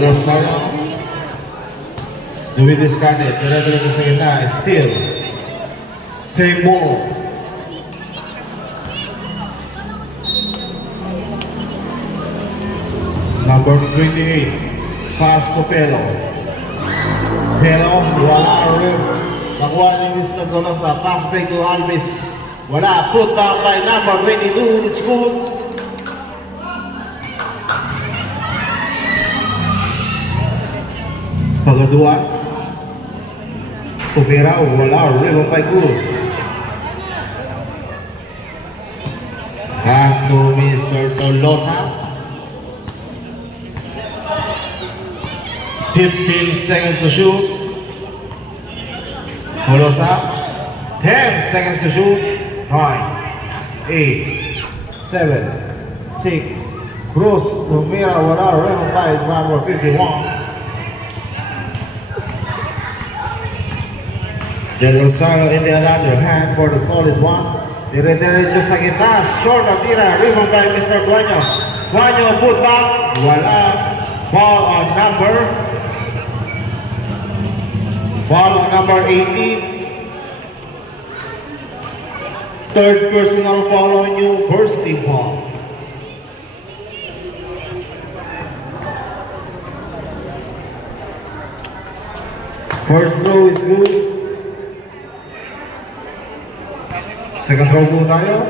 Rosario. Duwi discarded. Dire-diretso sa gitna. Still. Same ball. Number 28. Pass to Pelo. Pelo. Wala rin. Nakuha ni Mr. Tolosa. Pass back to Alvis. Wala. Put back by number 22. It's good. Pagadua. Tumira. Wala rin by Cruz. Pass to Mr. Tolosa. 15 seconds to shoot. Tolosa. 10 seconds to shoot. 9, 8, 7, 6. Cruz. Tumira. Wala rin by number 51. Del Rosario in the other hand for the solid one. Dire-diretso sa gitna. Short na tira. Rebound by Mr. Guanyo. Guanyo put back. Wala. Ball on number 18. Third personal foul on you. First team foul. First throw is good. Second throw po tayo.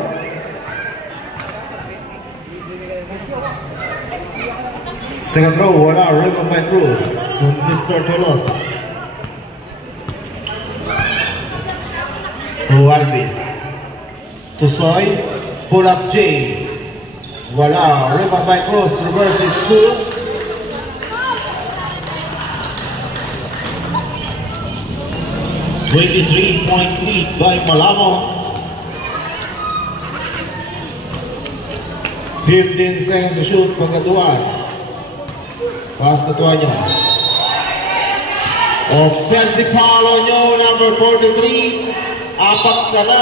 Second throw, wala. Rebound by Cruz to Mr. Tolosa. To Alvis. To Soy. Pull up J. Wala. Rebound by Cruz. Reverse is good. .3 lead by Malamon. 15 seconds to shoot. Pagkaduan. Pass na Tuanyo. Offensive foul on you, number 43. Apat ka na.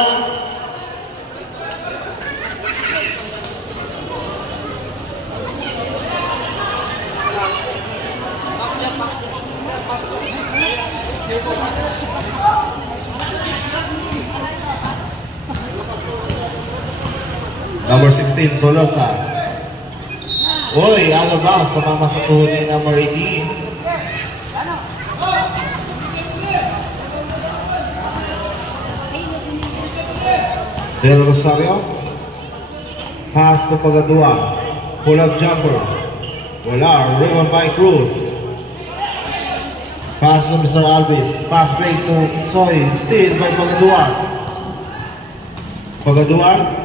Number 16, Tolosa. Uy, out of bounds. Tumama sa tuhod ni number 18. Del Rosario. Pass to Pagadua. Pull up jumper. Wala. Rebound by Cruz. Pass to Mr. Alvis. Pass break to Soy. Steal by Pagadua. Pagadua.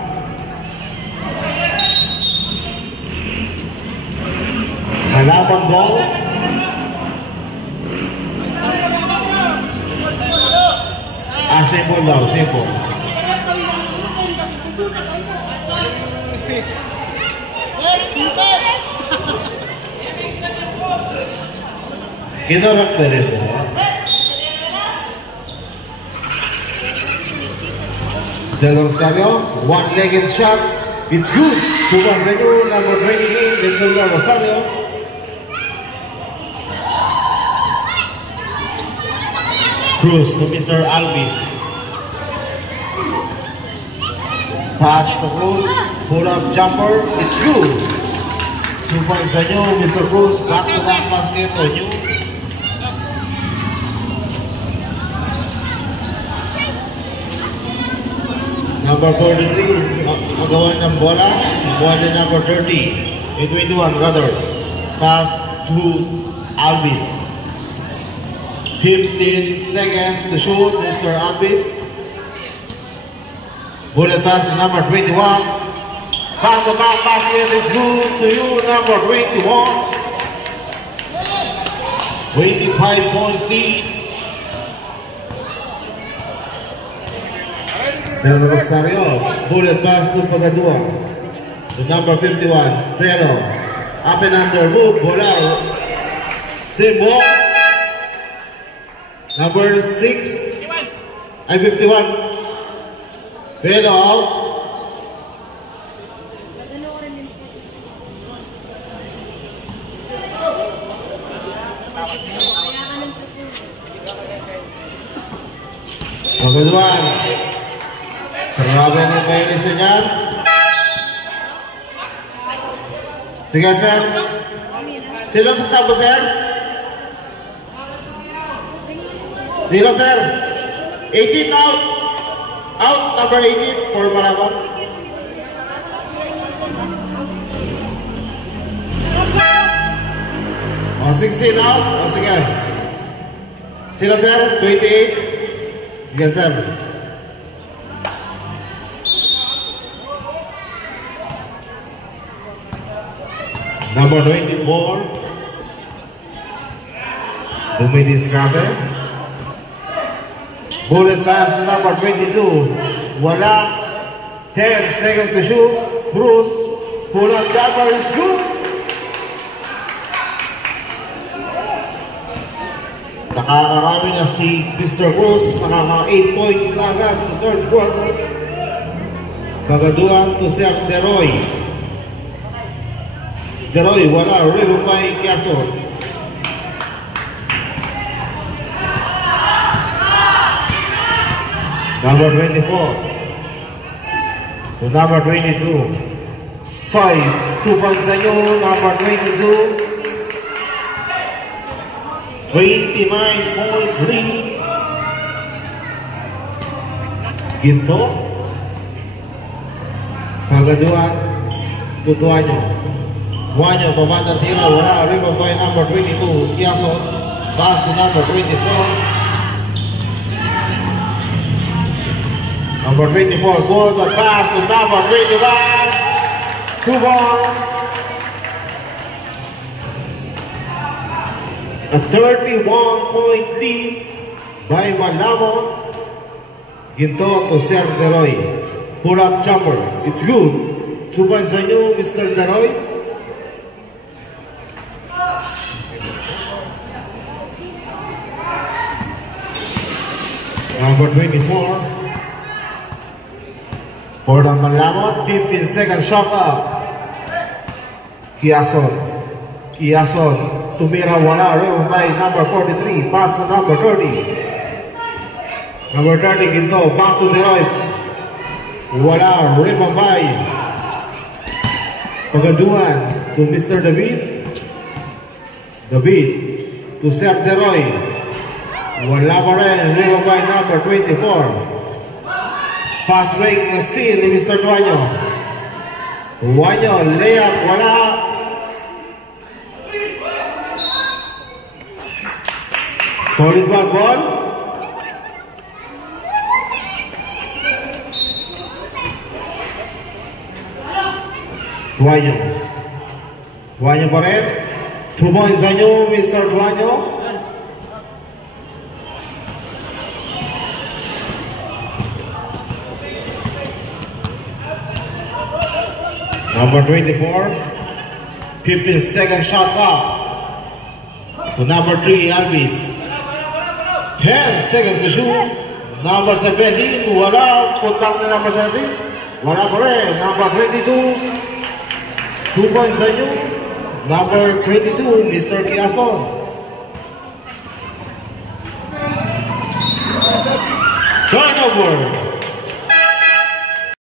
Malamon ball. Simple daw, simple. Kinarap na rin mo. Del Rosario, one-legged shot. It's good. 2-1 sa inyo, number 28, Mr. Del Rosario. Cruz to Mr. Alvis. Pass to Cruz. Pull up jumper. It's good. 2 points sa inyo, Mr. Cruz. Back to back basket on you. Number 43, magawa ng bola. Magawa ng number 30. 21 rather. Pass to Alvis. 15 seconds to shoot, Mr. Alvis. Bullet pass to number 21. Back to back basket is good to you, number 21. 25-point lead. Del Rosario, bullet pass to Pagadua. To number 51, Felo. Up and under, move, Bolaro. Simbo. Number 6, ay 51. Felo out. Pagkaduan. Grabe na ba yung isa niyan? Sige, sir. Sino sa sabo, sir? Dino, sir. 18 out. Out, number 18 for Malabon. O, 16 out. O, sige. Sino, sir? 28. Sige, sir. Number 24. Bumidiskate. Bullet pass to number 22. Wala. 10 seconds to shoot. Bruce. Pull up jumper is good. Nakakarami na si Mr. Bruce. Nakaka 8 points na agad sa third quarter. Pagaduan to Sir Deroy. Deroy, wala. Ribbon by Quezon. Number 24. To number 22. Soy, 2 points sa inyo. Number 22. 29-point lead. Ginto. Pagaduan. Tutuanyo. Tuanyo, pabanda tira. Wala. Ribbon by number 22. Quezon. Pass to number 24. Number 24, goal the pass to number 21. 2 balls. A 31-point lead by Malabon. Ginto to Sir Deroy. Pull up jumper. It's good. 2 points on you, Mr. Deroy. Number 24. For the Malabon, 15 second shot up. Quezon. Tumira wala. Ribbon by number 43. Pass to number 30. Number 30 Ginto. Back to Deroy. Wala. Ribbon by Pagaduan to Mr. David. David to Sir Deroy. Wala pa rin. Ribbon by number 24. Pass break na steal ni Mr. Tuanyo. Tuanyo, layup, wala. Solid one ball. Tuanyo. Tuanyo pa rin. 2 points sa inyo, Mr. Tuanyo. Number 24, 15 second shot up to number 3, Alvis. 10 seconds to shoot. Number 17, wala. Put back na number 17. Wala pa rin. Number 22, 2 points sa inyo. Number 22, Mr. Quezon. Turnover.